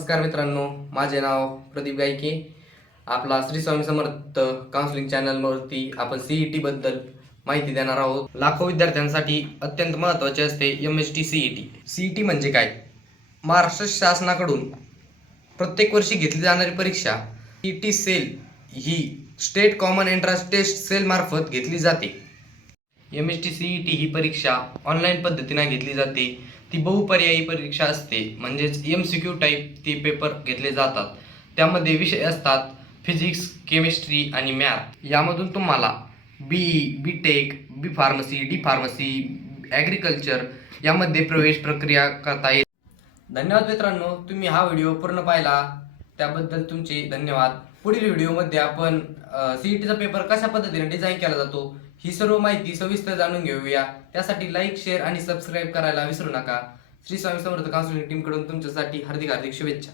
नमस्कार मित्रांनो, माझे नाव प्रदीप गायके. आपला श्री स्वामी समर्थ काउन्सिलिंग चॅनलवरती आपण सीईटी बद्दल माहिती देणार आहोत. लाखो विद्यार्थ्यांसाठी अत्यंत महत्त्वाचे असते MST सीईटी. सीईटी म्हणजे काय? महाराष्ट्र शासनाकडून प्रत्येक वर्षी घेतली जाणारी परीक्षा सीईटी सेल ही state common entrance test cell मार्फत घेतली जाते. MST सीईटी ही परीक्षा ऑनलाईन पद्धतीने घेतली जाते. ती बहुपर्यायी परीक्षा असते, म्हणजेच MCQ टाईप ती पेपर घेतले जातात. त्यामध्ये विषय असतात फिजिक्स, केमिस्ट्री आणि मॅथ. यामधून तुम्हाला BE, BTech, B pharmacy, D pharmacy, agriculture यामध्ये प्रवेश प्रक्रिया करता येईल. धन्यवाद मित्रांनो, तुम्ही हा व्हिडिओ पूर्ण पाहिला त्याबद्दल तुमचे धन्यवाद. पुढील व्हिडिओमध्ये आपण सीईटीचा पेपर कशा पद्धतीने डिझाईन केला जातो ही सर्व माहिती सविस्तर जाणून घेऊया. त्यासाठी लाईक, शेअर आणि सबस्क्राईब करायला विसरू नका. श्री स्वामी समर्थ काउन्सिलिंग टीमकडून तुमच्यासाठी हार्दिक शुभेच्छा.